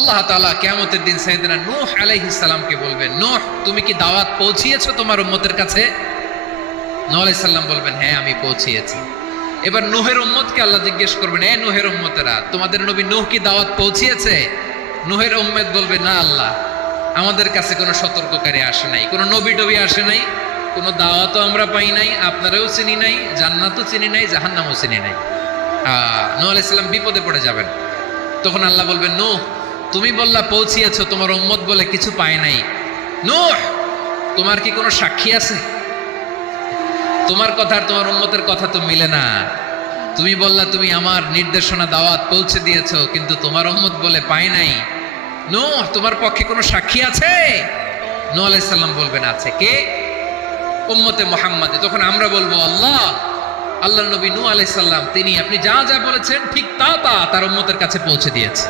আল্লাহ তাআলা কিয়ামতের দিন সাইয়েদনা নূহ আলাইহিস সালামকে বলবেন, নূহ তুমি কি দাওয়াত পৌঁছিয়েছো তোমার উম্মতের কাছে? নূহ আলাইহিস সালাম বলবেন, হ্যাঁ আমি পৌঁছিয়েছি। এবার নূহের উম্মতকে আল্লাহ জিজ্ঞেস করবেন, এ নূহের উম্মতেরা, তোমাদের নবী নূহ কি দাওয়াত পৌঁছিয়েছে? নূহের উম্মত বলবে, না আল্লাহ, আমাদের কাছে কোনো সতর্ককারী আসে নাই, কোনো নবী টবি আসে নাই, কোনো দাওয়াতও আমরা পাই নাই, আপনারাও চিনি নাই, জান্নাতও চিনি নাই, জাহান্নামও চিনি নাই। নূহ আলাইহিস সালাম বিপদে পড়ে যাবেন। তখন আল্লাহ বলবেন, নূহ তুমি বললা পৌঁছিয়েছো, তোমার উম্মত বলে কিছু পায় নাই। নূহ তোমার কি কোনো সাক্ষী আছে? তোমার কথা আর তোমার উম্মতের কথা তো মিলে না। তুমি বললা তুমি আমার নির্দেশনা দাওয়াত পৌঁছে দিয়েছো, কিন্তু তোমার উম্মত বলে পায় নাই। নূহ তোমার পক্ষে কোনো সাক্ষী আছে? নূহ আলাইহিস সালাম বলবেন, আছে। কে? উম্মতে মুহাম্মাদে। তখন আমরা বলবো, আল্লাহ, আল্লাহর নবী নূহ আলাইহিস সালাম তিনি আপনি যা যা বলেছেন ঠিক তা তার উম্মতের কাছে পৌঁছে দিয়েছে।